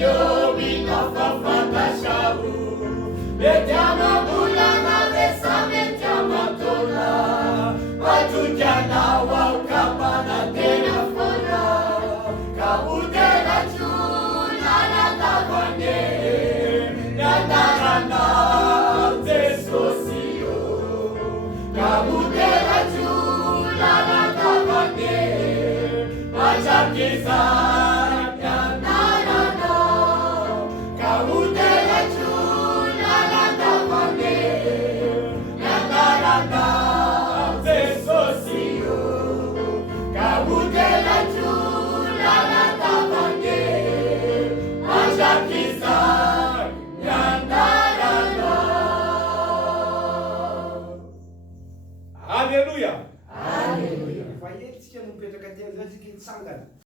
Seigneur, oui, n'enfant fantashabu. Metiamo bulana besa, metiamo tola. Matukiana wa ukapana tena fona. Kabudela chula na tabane. Nandarana tesosio. Kabudela chula na tabane. Machakiza. Haleluya. Haleluya. Kwa hiyo sikia mpeta kati ya zazi kisanga.